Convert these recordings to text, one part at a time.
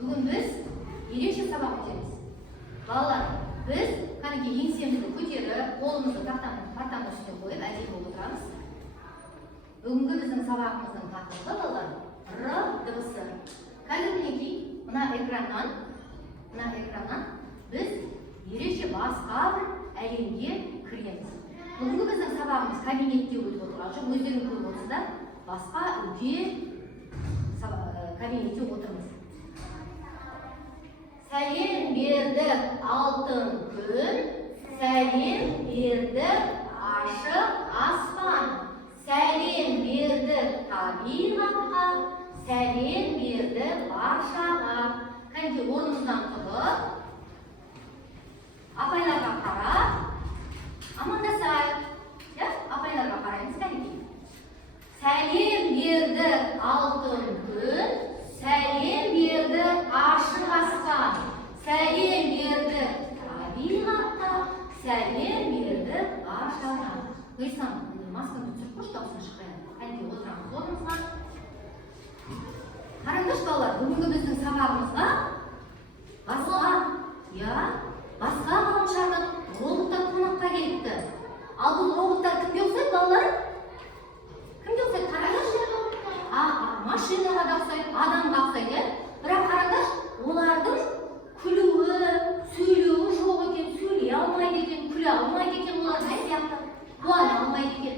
Бүгін біз ерекше сабақ өтеміз. Балалар, біз кәнекей еңсемізді көтеріп, қолымызды партаның үстіне қойып, әдемі болып отырамыз. Бүгінгі біздің сабағымыздың тақырыбы балалар Р дыбысы. Қазір мінекей мына экраннан біз ерекше басқа бір әлемге кіреміз. Бүгінгі біздің сабағымыз кабинетте өтіп отырған жоқ. Өздерің көріп отырсыздар, басқа үлкен кабинетте отырмыз. Сәлем берді алтын күн, сәлем берді ашық аспан, сәлем берді табиғатқа, сәлем берді баршаға. Кәнекей орнымыздан тұрып, апайларға қарап, амандасайық. Апайларға қараймыз кәнекей. Сәлем берді алтын күн, сәлем берді ашық аспан, сәлем берді табиғатқа, сәлем берді баршаға. Қойсам, масканы түсіріп қойшы, дауысын шықпайын. Кәнекей отырамыз орнымызға. Қараңдаршы балалар, бүгінгі біздің сабағымызға басқа ғаламшардың роботтар қонаққа келіпті. Ал бұл роботтар кімге ұқсайды балалар? Кімге ұқсайды? Қараңдаршы. Машинаға да ұқсайды, адамға ұқсайды. Бірақ қараңдаршы, олардың күлуі, сөйлеуі жоқ екен, сөйлей алмайды екен, күле алмайды екен, олар не сияқты? Қуана алмайды екен.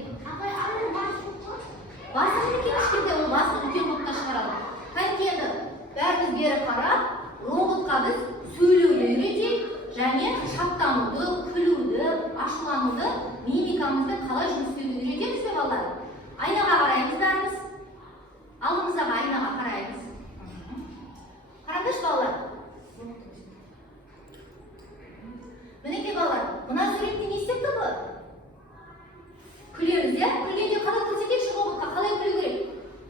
Басы екен ішкенде, ол басы үлкен болып та шығарады. Қайткенді бәріміз бері қарап, роботқа біз сөйлеуді үйретейік, және шаттануды, күлуді, ашулануды, мимикамызды қалай жұмыс істеуді үйретеміз бе балалар? Айнаға қараймыз бәріміз. Алдымыздағы айнаға қараймыз. Қараңдаршы балалар. Мінекей балалар, мына суретті не істепті бұл? Күлеміз, иә? Күлгенде қалай көрсетейікші роботқа, қалай күлу керек?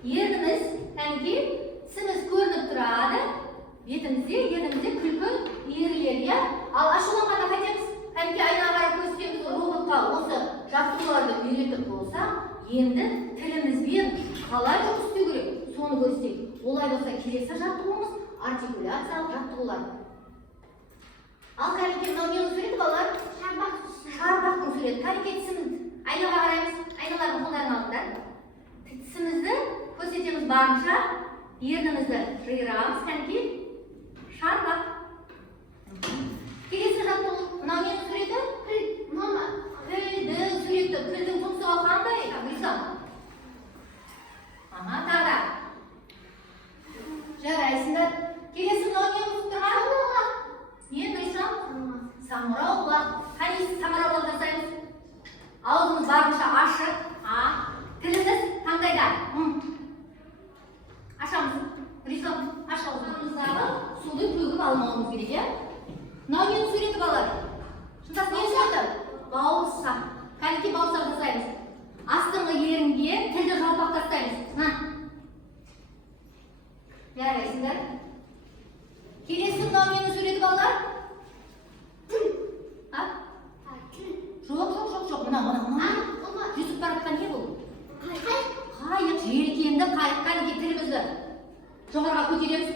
Ерніміз, кәнекей, тісіміз көрініп тұрады. Ернімізде күлкі иіріледі. Ал ашуланғанда қайтеміз? Кәнекей айнаға қарай көрсетеміз, роботқа осы жаттығуларды үйретіп болса, енді тілімізбен қалай жұмыс істеу керек? Соны көрсетейік. Олай болса келесі жаттығуымыз артикуляциялық жаттығулар. Ал кәнекей мынау ненің суреті балалар? Шарбақтың суреті. Кәнекей тісімізді айнаға қараймыз. Айналардың қолдарын алдыңдар. Тісімізді көрсетеміз барынша. Ернімізді жиырамыз. Кәнекей шарбақ. Келесі жаттығу. Мынау ненің суреті? Пілдің суреті. Пілдің тұмсығы қандай? Гүлсам. Тағы. Жарайсыңдар. Келесі мынау не болып тұрған? Не Гүлсам? Самұрауғылар. Қанесі самұрауғылар жасаймыз? Аузымыз барынша ашық. Тіліміз таңдайда. Ашамыз. Гүлсам, аш аузымыздағы суды төгіп алмауымыз керек. Мынау ненің суреті балалар? Шынтас не суреті? Бауырсақ. Кәнекей бауырсақ жасаймыз. Астыңғы ерінге тілді жалпақ тастаймыз. Жарайсыңдар. Келесі мынау ненің суреті балалар? Жоқ. Мына. Жүзіп баратқан не бұл? Қайық, желкенді қайық. Кәнекей тілімізді жоғарыға көтереміз.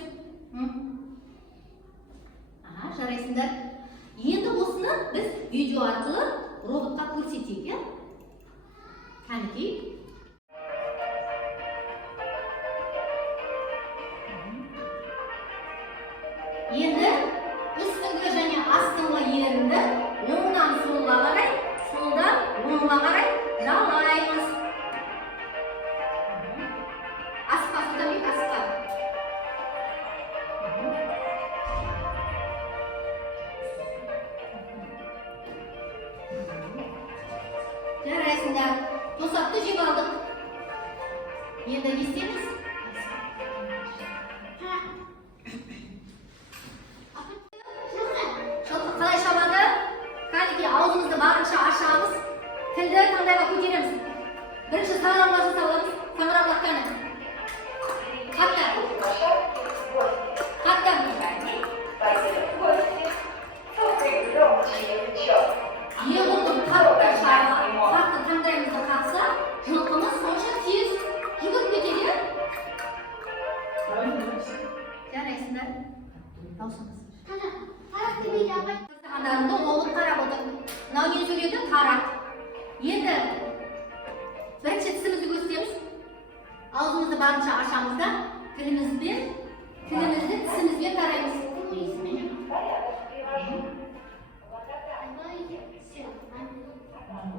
Жарайсыңдар. Енді осыны біз видео арқылы роботқа көрсетейік. Кәнекей. Енді үстіңгі және астыңғы ерінді оңнан солға қарай, солдан оңға қарай жалаймыз. Асқа, содан бек асқа. Жарайсыңдар. Тосатты жеп алдық. Енді не істейміз? Қалай шабады? Кәнекей аузымызды барынша ашамыз. Тілді таңдайға көтереміз. Бірінші саңырауға жасауымыз. Саңырауға кәні. Қаттар. Еғылдың қатты таңдайымызды қатса, жылқымыз сонша тез жүгіріп кетеді. Жарайсыңдар. Дауысыңыз. Tarak demeydi ama. Сағандарымды олып қарап отыр. Мынау не сөйледі? Тарақ. Енді бірінші тісімізді көрсетеміз. Аузымызды барынша ашамыз да тілімізді тісімізбен тараймыз.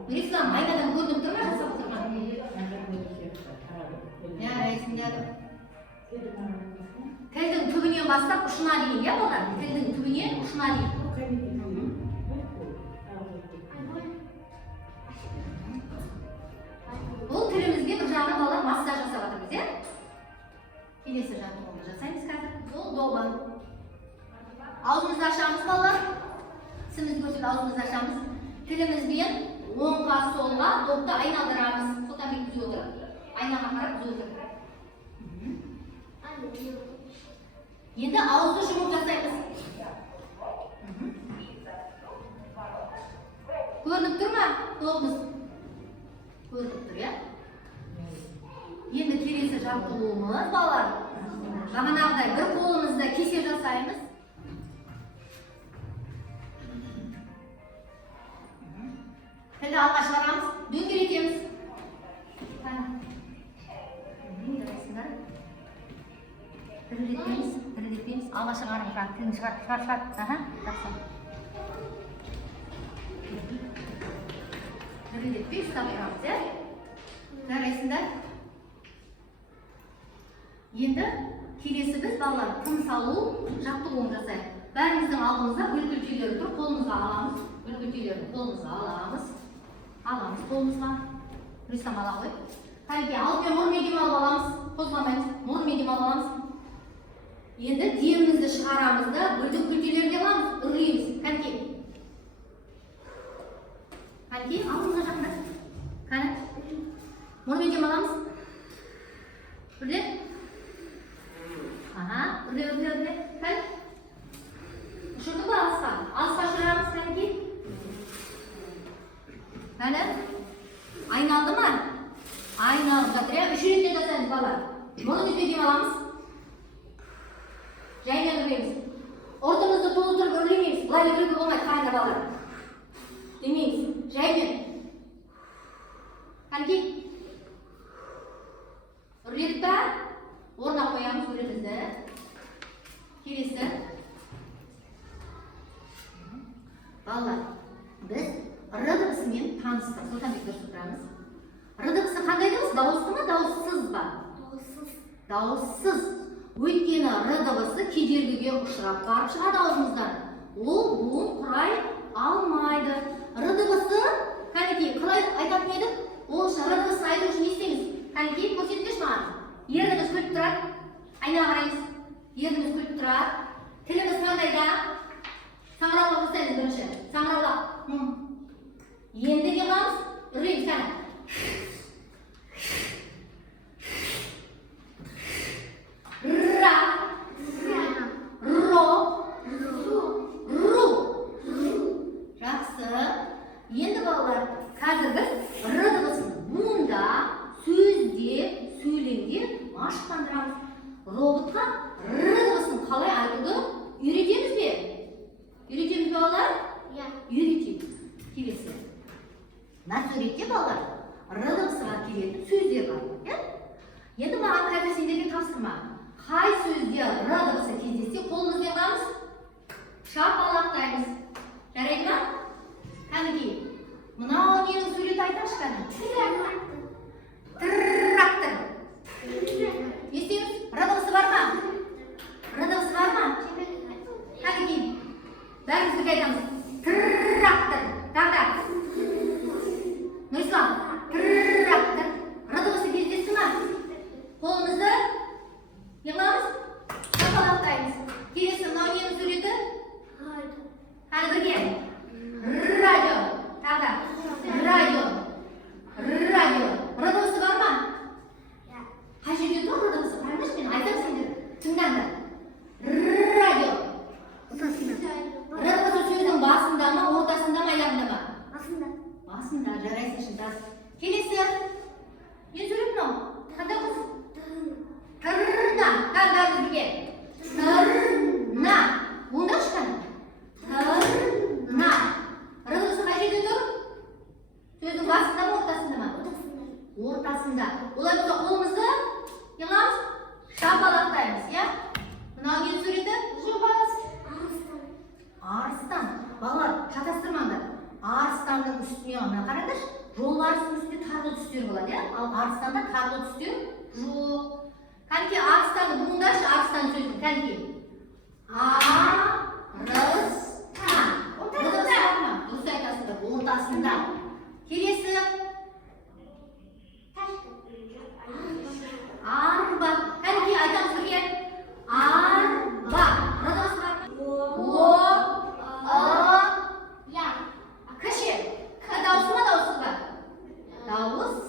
Нұрислам, айнадан көрініп тұр ма, жасап тұрған? Жарайсыңдар. Тілдің түбінен бастап ұшына дейін, иә балдар? Тілдің түбінен ұшына дейін. Бұл тілімізге бір жағынан балалар массаж жасап жатырмыз, иә? Келесі жаттығуды жасаймыз қазір. Бұл доба. Аузымызды ашамыз балалар. Тісімізді көрсетіп аузымызды ашамыз. Тілімізбен оңға солға допты айналдырамыз. Содан бек түзу отырып. Айнаға қарап түзу отырып. Енді ауызды жұмып жасаймыз. Көрініп тұр ма? Қолымыз. Көрініп тұр, иә? Енді келесі жаттығуымыз балалар. Бағанағыдай бір қолымызды кесе жасаймыз. Тілді алға шығарамыз, дөңгелетеміз. Дірілетпейміз. Алға шығарым, тілін шығар. Жақсы. Дірілетпей ұстап тұрамыз, иә? Жарайсыңдар. Енді келесі біз балалар тыныс алу жаттығуын жасайық. Бәріміздің алдымызда бүлкіл түйелері тұр, қолымызға аламыз. Бүлкіл түйелерді қолымызға аламыз. Аламыз қолымызға. Нұрислам ала қой. Қайке, алдымен мұрынмен демалып аламыз. Қозғамаймыз. Мұрынмен демалып аламыз. Енді демімізді шығарамыз да бүлкіл түйелерді аламыз. Үрлейміз. Қанке. Қанке, алдымызға жақында. Қане. Мұрынмен демаламыз. Үрле. Үрле. Қане. Ұшырды ба алысқа? Алысқа ұшырамыз, Қанке. Қане. Айналды ма? Айналып жатыр, иә? Үш ретте жасаймыз балалар. Мұрнымызбен демаламыз. Жаймен үрлейміз. Ортамызды толтырып үрлемейміз. Бұлай үрлеуге болмайды, қайында балалар. Демейміз. Жаймен. Қанке. Үрледік па? Орнына қоямыз өлімізді. Келесі. Балалар, біз р дыбысымен таныстық. Содан бек дұрыс отырамыз. Р дыбысы қандай дыбыс? Дауысты ма, дауыссыз ба? Дауыссыз. Өйткені р дыбысы кедергіге ұшырап барып шығады аузымыздан. Ол буын құрай алмайды. Р дыбысы, Қанекей, қалай айтатын едік? Ол үшін р дыбысын айту үшін не істейміз? Қанекей, көрсетіңізші маған. Ерніміз күліп тұрады. Айнаға қараймыз. Ерніміз күліп тұрады. Тіліміз қандайда? Саңыраулақ жасаймыз бірінші. Саңыраулақ. Енді не қыламыз? Үрлейміз, кәне. Ра. Ро. Ру. Жақсы. Енді балалар, қазір біз р дыбысын буында, сөзде, сөйлемде машықтандырамыз. Роботқа р дыбысын қалай айтуды үйретеміз бе? Үйретеміз балалар? Үйретеміз. Келесі. Мына суретте балалар р дыбысыға келетін сөздер бар. Енді маған қазір сендерге тапсырма. Қай сөзде р дыбысы кездессе қолымызбен қыламыз? Шапалақтаймыз. Жарайды ма? Қанекей. Мынау ненің суреті айтайықшы кәне? Трактор. Не істейміз? Р дыбысы бар ма? Р дыбысы бар ма? Қанекей. Бәріміз бірге айтамыз. Трактор. Тағы. Нұрислам. Трактор. Р дыбысы кездесті ма? Қолымызды не қыламыз? Шапалақтаймыз. Келесі мынау ненің суреті? Қане бірге. Радио. Тағы. Радио. Радио. Р дыбысы бар ма? Қай жерде тұр р дыбысы? Қараңдаршы, мен айтам сендер. Тыңдаңдар. Радио. Р дыбысы сөздің басында ма, ортасында ма, аяғында ма? Басында. Жарайсың шынтас. Келесі. Не сурет мынау? Қандай қыз? Тырна. Тағы бірге. Тырна. Шапалақтаймыз, иә? Мынау не суреті? Жобас. Арыстан. Балалар, шатастырмаңдар. Арыстанның үстіне мына қараңдаршы. Жолбарыстың үстінде тарлы түстер болады, иә? Ал арыстанда тарлы түстер жоқ. Кәнекей арыстанды буындаршы, арыстан сөзін. Кәнекей. Арыстан. Дұрыс айтасыңдар, ортасында. Келесі. Арба. Кәнекей айтамыз бірге. Арба. Радасы бар ма? Я. Кіші. Дауысы ма, дауыссыз ба? Дауыссыз.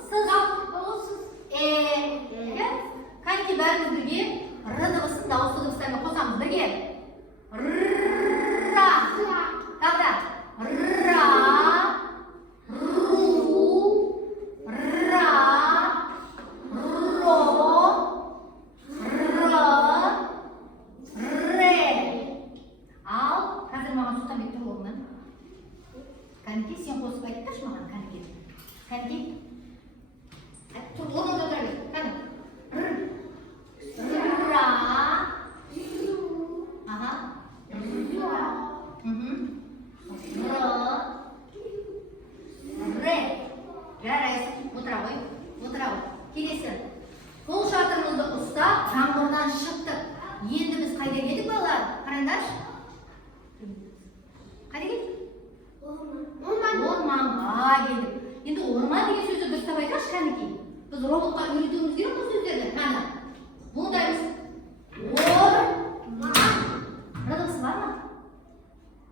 Кәнекей бәріміз бірге р дыбысын дауысты дыбыстармен қосамыз. Бірге. Ра. Тағы да. Ра. Ру. Ра. Ро. Р. Ре. Ал қазір маған Сұлтанбек тұр орнынан. Кәнекей сен қосып айтыңдаршы маған, Кәнекей. Кәнекей. Тұр, орнында тұра бер. Кәне. Ра. Аха. Ре. Жарайсың. Отыра ғой. Отыра ғой. Келесі. Қол шатырымызды ұстап, жаңбырдан шықтық. Енді біз қайда келдік балалар? Қараңдаршы. Қайда келдік? Орманға келдік. Енді орман деген сөзді дұрыстап айтаршы, Кәнекей. Біз роботқа үйретуіміз керек бұл сөздерді. Қане. Бұндаймыз. Орман. Радасы бар ма?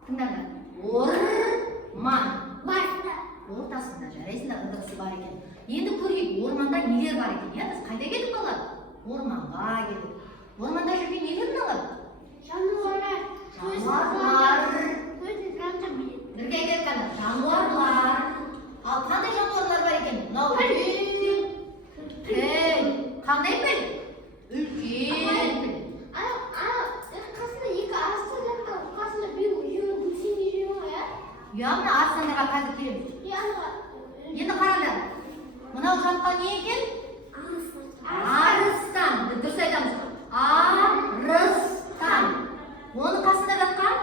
Тыңдаңдар. Орман. Ортасында жарайсында радасы бар екен. Енді көрейік, орманда нелер бар екен. Иә, біз қайда келдік балалар? Орманға келдік. Орманда жүрген нелер мыналар? Жануарлар. Бірге айтайық қана. Жануарлар. Ал қандай жануарлар бар екен? Мынау піл. Қандай піл? Үлкен піл. Қасында екі арыстан жатқан, қасында біреу сендей жүре ма, иә? Иә, мына арыстандарға қазір келеміз. Енді қараңдар. Мынау жатқан не екен? Арыстан. Дұрыс айтамыз. Арыстан. Оның қасында жатқан?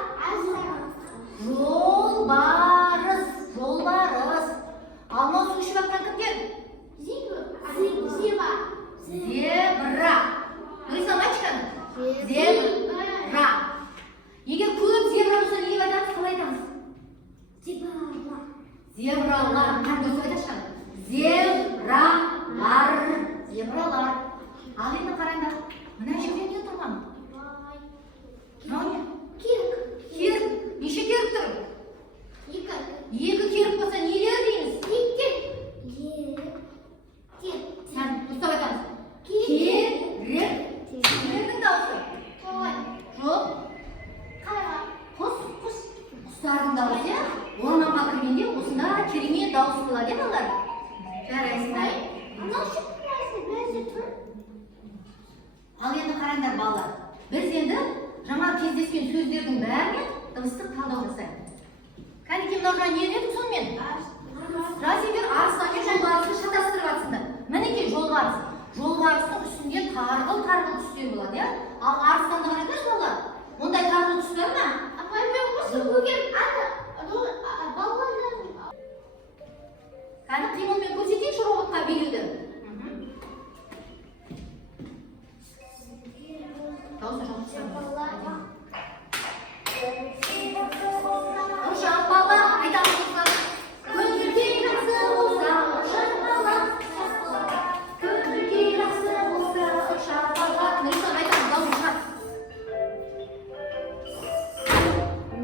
Жолбарыс. Жолбарыс. Ал мынау су ішіп жатқан кім? Зебра. Зебра. Дұрыс айтшы кәні? Зебра. Егер көп зебра болса не деп айтамыз? Қалай айтамыз? Зебралар. Дұрыс айтшы кәні? Зебралар. Зебралар. Ал енді қараңдар. Мына жерде не тұрған? Мынау не? Керік. Неше керік тұр? Екі керік болса нелер дейміз? Сән, дұрыстап айтамыз. Керік. Керектің дауысы? Жоқ. Құс. Құстардың дауысы, иә? Орманға кіргенде осында керемет дауысы болады, иә балалар? Жарайсыңдар. Ал енді қараңдар балалар. Біз енді жаңа кездескен сөздердің бәріне дыбыстық талдау жасаймыз. Кәнекей мынау жаңа не дедік сонымен? Рас егер арыстан мен жолбарысты шатастырып жатсыңдар. Мінекей жолбарыс. Жолбарыстың үстінде тарғыл түстер болады, иә? Ал арыстанды қараңдаршы балалар. Ондай тарғыл түстер ме? Кәні қимылмен көрсетейінші роботқа билеуді. Дауысы жоқ. Ұршақ бала, айтамыз болса. Көңілге жақсы болса, ұршақ бала. Көңілге жақсы болса, ұршақ бала. Нұршақ айтамыз, дауысы шығар.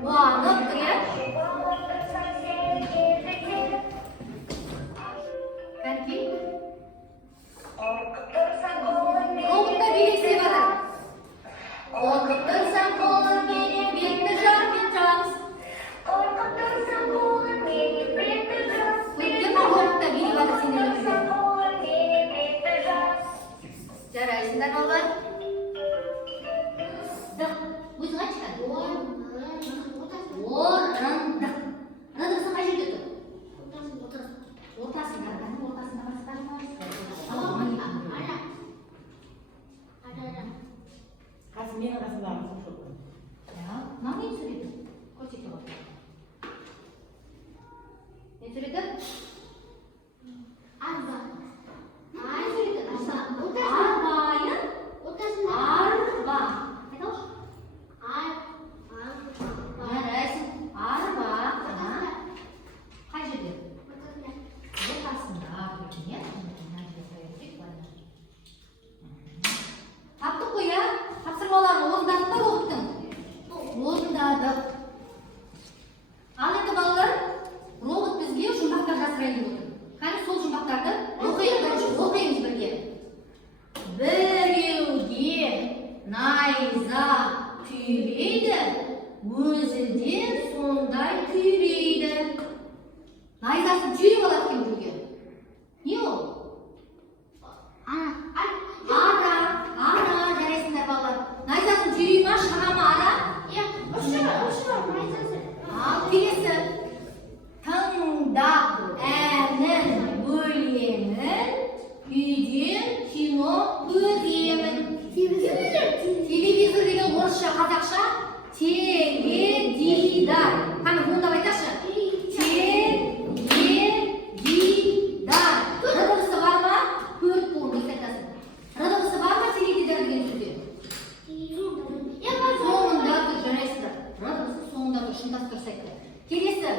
Уанып тұр, иә? Кәнекей. Роботта билесе бадыр. Менің қасымдағы қыз жоқ. Мына не сурет? Көрсете бер. Не сурет? Арба. Не сурет? Ортасында. Арбайын Ортасында. арба. Айталшы. Арба. Жарайсың. Арба. Ортасында. Қай жерде? Ортасында. Ортасында. Мына жерде қояйық, ладно. Таптық қой, иә? Тапсырмаларын орындадық па роботтың? Орындадық. Ал енді балалар, робот бізге жұмбақтар жасырайын деп отыр. Қане сол жұмбақтарды оқимыз бірге. Біреуге найза түйрейді, өзі де сондай түйрейді. Найзасын түйреп алады екен біреуге. Не ол? Ара, жарайсыңдар балалар. Найзасын түйрей ма, шыға ма ара? Ал келесі. Тыңдап әнін, өлеңін, үйден кино көремін. Телевизор деген орысша, қазақша теледидар. Қане, ондап айташы. Теледидар. Рдыбысы бар ма? Төрт буын айтасың. Рдыбысы бар ма теледидар деген сөзде? Соңында тұр, жарайсыздар. Рдыбысы соңында тұр, шындас дұрыс айтты. Келесі.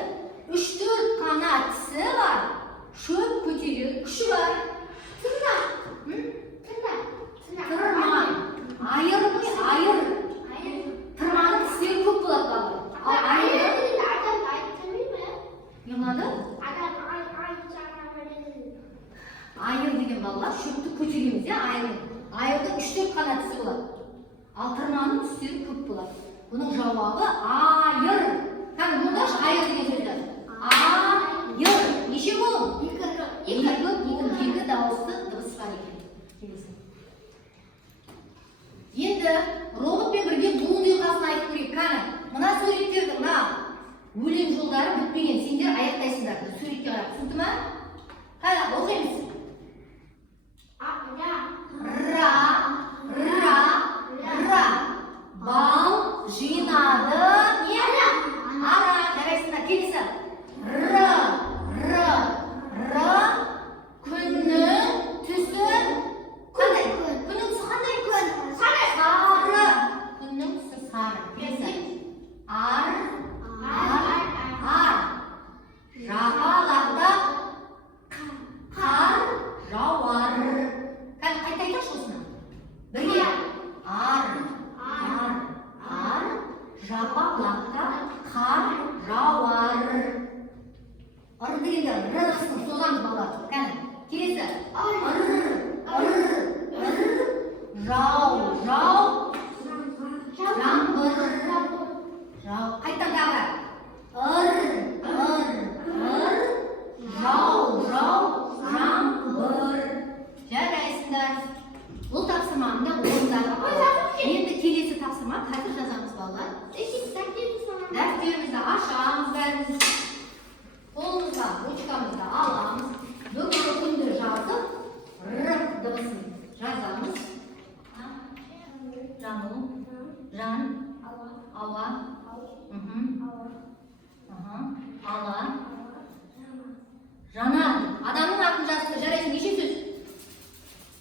3-4 қана тісі бар. Шөп көтерер күші бар. Тырна. Тырма. Айыр ғой, айыр. Тырманың тістері көп болады балалар. Ал айыр не болады? Айыр деген балалар шөпті көтереміз, иә, айыр. Айырдың 3-4 қана тісі болады. Ал тырманың тістері көп болады. Бұның жауабы айыр. Кәні бұндашы айыр деген сөзді. Айыр. Неше бұл? Екі дауысты дыбыс бар екен. Енді роботпен бірге буын ұйқасын айтып көрейік. Кәні, мына суреттерді, мына өлең жолдары бітпеген. Сендер аяқтайсыңдар. Суретке қарап, түсінді ма? Кәні, оқимыз. Ра. Бал жинады. Не? Ара. Жарайсыңдар. Келесі. Р. Күннің түсі. Қандай? Күннің түсі қандай? Сары. Күннің түсі сары. Келесі. Ар. Жағалақта қар жауар. Қайта айтайықшы осыны. Бірге. Ар. Жағалақта қар жауар. Ыр дегенде рысын созамыз балалар. Кәні. Келесі. Жау. Жаңбыр. Қайттан тағы. Жау. Жаңбыр. Жарайсыңдар. Бұл тапсырмамды орындадық. Енді келесі тапсырма қазір жазамыз балалар. Дәптерімізді ашамыз бәріміз. Қолымызға, ручкамызды аламыз. Бүгінгі күнді жазып, р дыбысын жазамыз. Жаңыл, жан, ауа, ала, жана. Адамның атын жазды, жарайсың, неше сөз?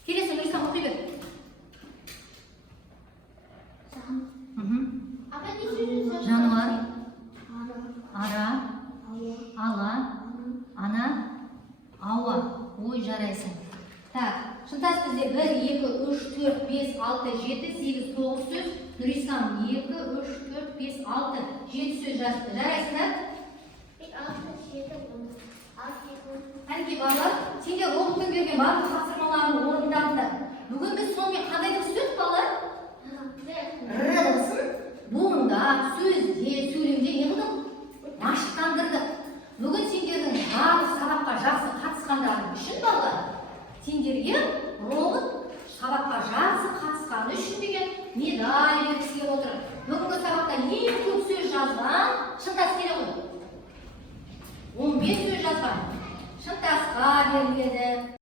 Келесі, Нұрислам, оқи бер. Жануар, ара, ала, ана, ауа. Ой, жарайсың. Так, шынтас бізде 1, 2, 3, 4, 5, 6, 7, 8, 9 сөз. Нұрислам 2, 3, 4, 5, 6, 7 сөз жазды. Жарайсыңдар? Әнекей балалар, сендер роботтың берген барлық тапсырмаларын орындадыңдар. Бүгін біз сонымен қандай дыбыс сөз балалар? Р дыбысын буында, сөзде, сөйлемде не қылдық? Машықтандырдық. Бүгін сендердің барлық сабаққа жақсы қатысқандарың үшін балалар, сендерге робот сабаққа жақсы қатысқаны үшін деген медаль бергісі келіп отыр. Бүгінгі сабақта ең көп сөз жазған Шынтас келе ғой. 15 сөз жазған. Шынтасқа беріледі.